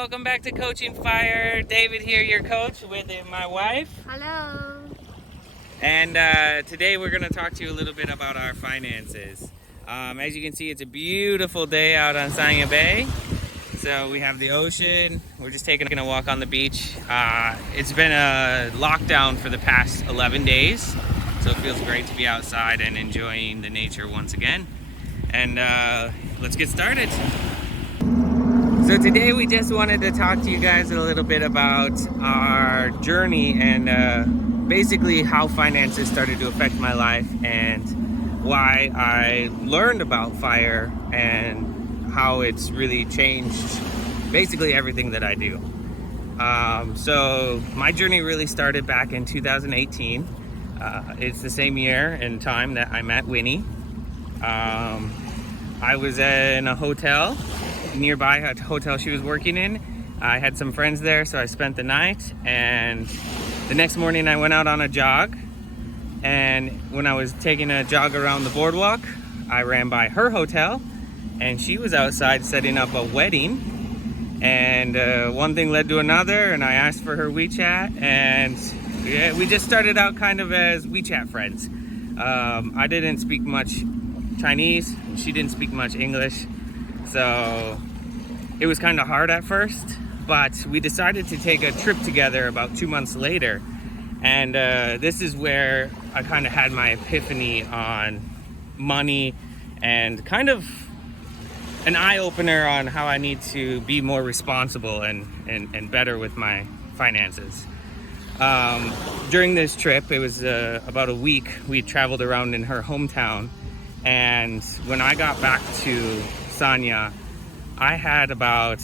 welcome back to Coaching Fire. David here, your coach, with my wife. Hello. And today we're going to talk to you a little bit about our finances. As you can see, it's a beautiful day out on Sanya Bay. So we have the ocean. We're just taking a walk on the beach. It's been a lockdown for the past 11 days. So it feels great to be outside and enjoying the nature once again. And let's get started. So today we just wanted to talk to you guys a little bit about our journey and basically how finances started to affect my life and why I learned about FIRE and how it's really changed basically everything that I do. So my journey really started back in 2018. It's the same year and time that I met Winnie. I was in a hotel nearby, a hotel she was working in. I had some friends there, so I spent the night, and the next morning I went out on a jog, and when I was taking a jog around the boardwalk, I ran by her hotel, and she was outside setting up a wedding, and one thing led to another, and I asked for her WeChat, and yeah, we just started out kind of as WeChat friends. I didn't speak much Chinese, she didn't speak much English, so it was kind of hard at first, but we decided to take a trip together about 2 months later, and this is where I kind of had my epiphany on money and kind of an eye-opener on how I need to be more responsible and better with my finances. During this trip, it was about a week. We traveled around in her hometown, and when I got back to Sanya, I had about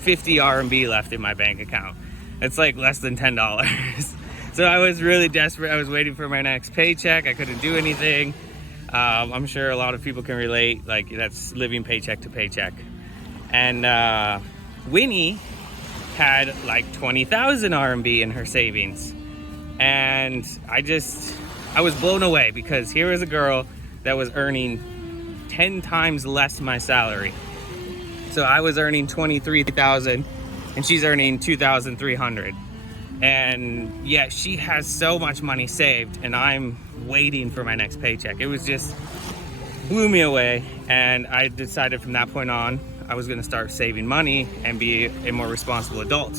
50 RMB left in my bank account. It's like less than $10. So I was really desperate. I was waiting for my next paycheck. I couldn't do anything. I'm sure a lot of people can relate, like that's living paycheck to paycheck. And Winnie had like 20,000 RMB in her savings. And I was blown away because here was a girl that was earning 10 times less my salary. So I was earning 23,000 and she's earning 2,300. And yet she has so much money saved and I'm waiting for my next paycheck. It was just blew me away, and I decided from that point on I was going to start saving money and be a more responsible adult.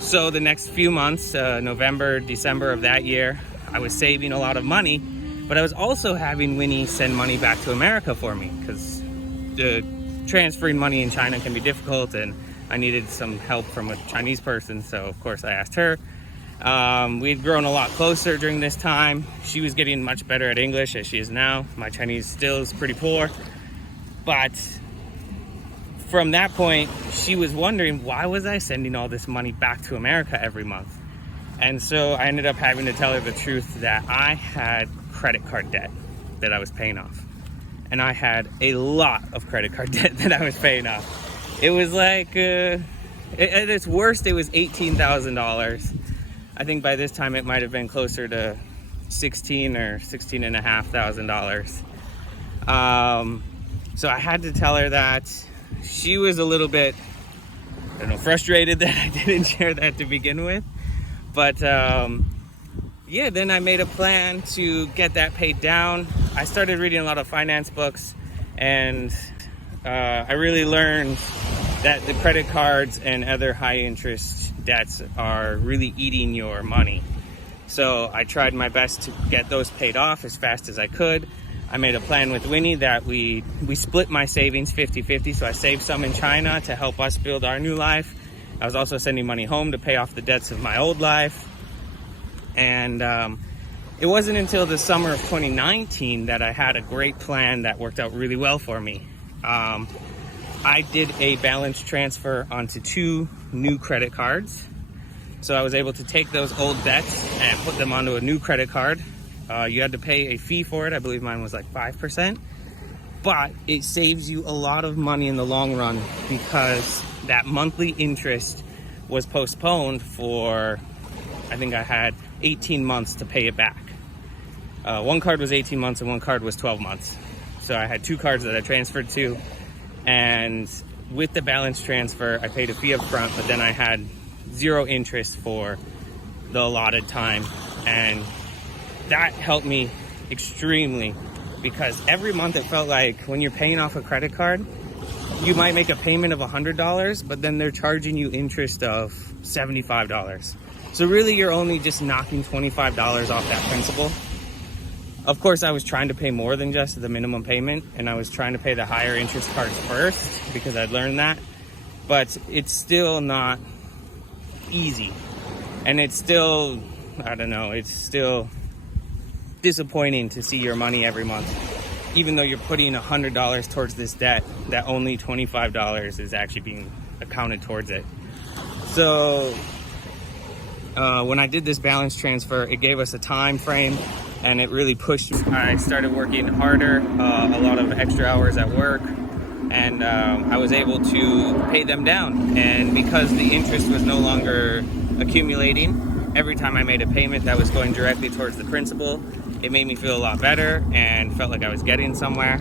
So the next few months, November, December of that year, I was saving a lot of money, but I was also having Winnie send money back to America for me because transferring money in China can be difficult, and I needed some help from a Chinese person, so of course I asked her. We'd grown a lot closer during this time. She was getting much better at English as she is now. My Chinese still is pretty poor, but from that point she was wondering why was I sending all this money back to America every month. And so I ended up having to tell her the truth that I had credit card debt that I was paying off. And I had a lot of credit card debt that I was paying off. It was like, at its worst, it was $18,000. I think by this time it might have been closer to $16,000 or $16,500. So I had to tell her that. She was a little bit, I don't know, frustrated that I didn't share that to begin with. But yeah, then I made a plan to get that paid down. I started reading a lot of finance books, and I really learned that the credit cards and other high interest debts are really eating your money. So I tried my best to get those paid off as fast as I could. I made a plan with Winnie that we split my savings 50-50. So I saved some in China to help us build our new life. I was also sending money home to pay off the debts of my old life. And it wasn't until the summer of 2019 that I had a great plan that worked out really well for me. I did a balance transfer onto 2 new credit cards. So I was able to take those old debts and put them onto a new credit card. You had to pay a fee for it. I believe mine was like 5%. But it saves you a lot of money in the long run because that monthly interest was postponed for, I think I had 18 months to pay it back. One card was 18 months and one card was 12 months. So I had 2 cards that I transferred to, and with the balance transfer, I paid a fee up front, but then I had 0 interest for the allotted time. And that helped me extremely, because every month it felt like when you're paying off a credit card, you might make a payment of $100, but then they're charging you interest of $75. So really you're only just knocking $25 off that principal. Of course, I was trying to pay more than just the minimum payment, and I was trying to pay the higher interest cards first because I'd learned that, but it's still not easy. And it's still, I don't know, it's still disappointing to see your money every month, even though you're putting $100 towards this debt, that only $25 is actually being accounted towards it. So when I did this balance transfer, it gave us a time frame, and it really pushed. I started working harder, a lot of extra hours at work, and I was able to pay them down. And because the interest was no longer accumulating, every time I made a payment that was going directly towards the principal, it made me feel a lot better and felt like I was getting somewhere.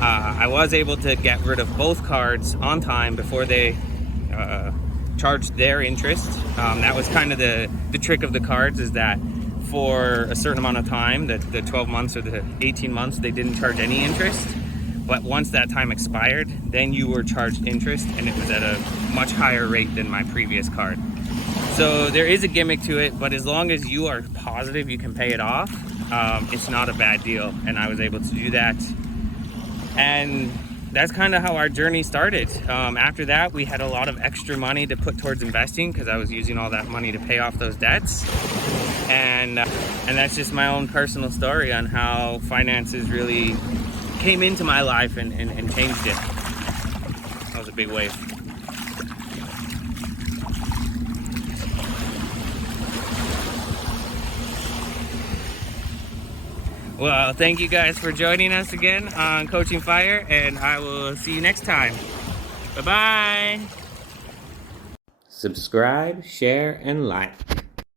I was able to get rid of both cards on time before they charged their interest. That was kind of the trick of the cards, is that for a certain amount of time, the 12 months or the 18 months, they didn't charge any interest. But once that time expired, then you were charged interest, and it was at a much higher rate than my previous card. So there is a gimmick to it, but as long as you are positive you can pay it off, it's not a bad deal. And I was able to do that. And that's kind of how our journey started. After that, we had a lot of extra money to put towards investing, because I was using all that money to pay off those debts. And that's just my own personal story on how finances really came into my life and changed it. That was a big wave. Well, thank you guys for joining us again on Coaching F.I.R.E, and I will see you next time. Bye-bye. Subscribe, share, and like.